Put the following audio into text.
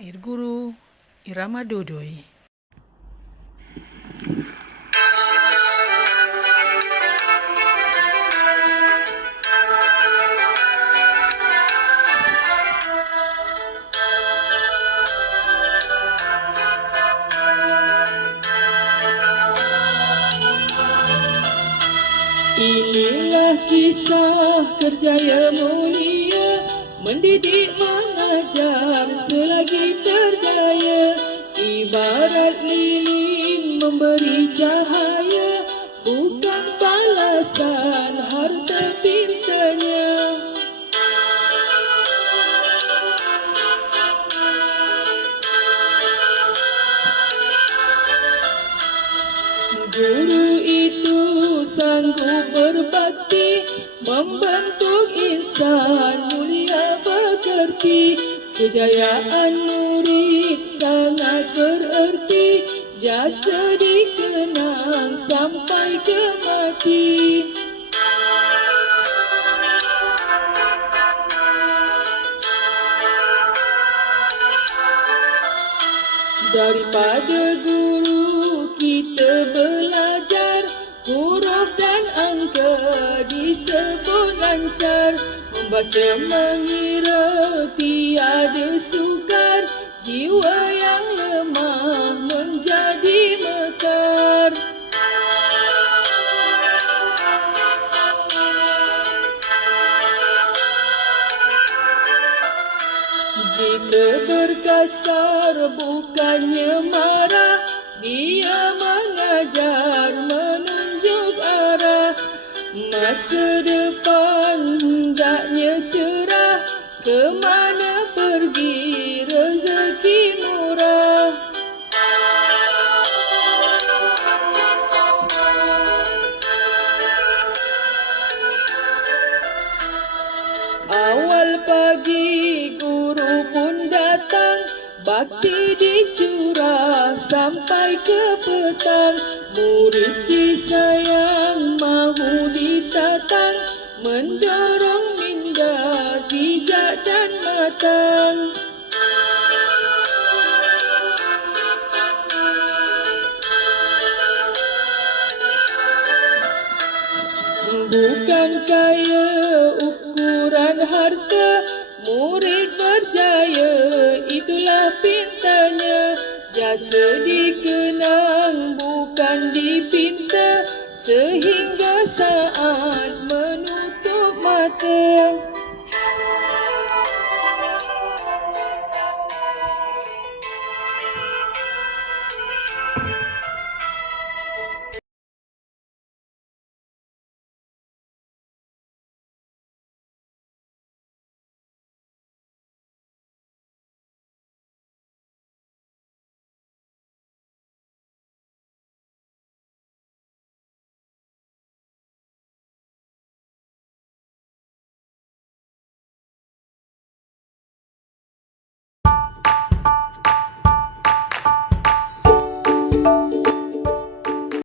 Ir Guru Irama Dodoi. Inilah kisah kerjaya mulia, mendidik mengajar selagi berdaya, ibarat lilin memberi cahaya, bukan balasan harta pintanya. Guru itu sanggup berbakti, membentuk insan mulia bekerti. Kejayaan murid sangat bererti, jasa dikenang sampai ke mati. Daripada guru kita belajar, huruf dan angka disebut lancar, membaca mengira tiada sukar, jiwa yang lemah menjadi mekar. Jika berkasar bukannya marah, dia mengajar menunjuk arah. Masa depan hendaknya cerah, ke mana pergi rezeki murah. Awal pagi guru pun datang, bakti dicurah sampai ke petang. Murid disayang, mahu ditatang, mendorong minda bijak dan matang. Bukan kaya ukuran harta, murid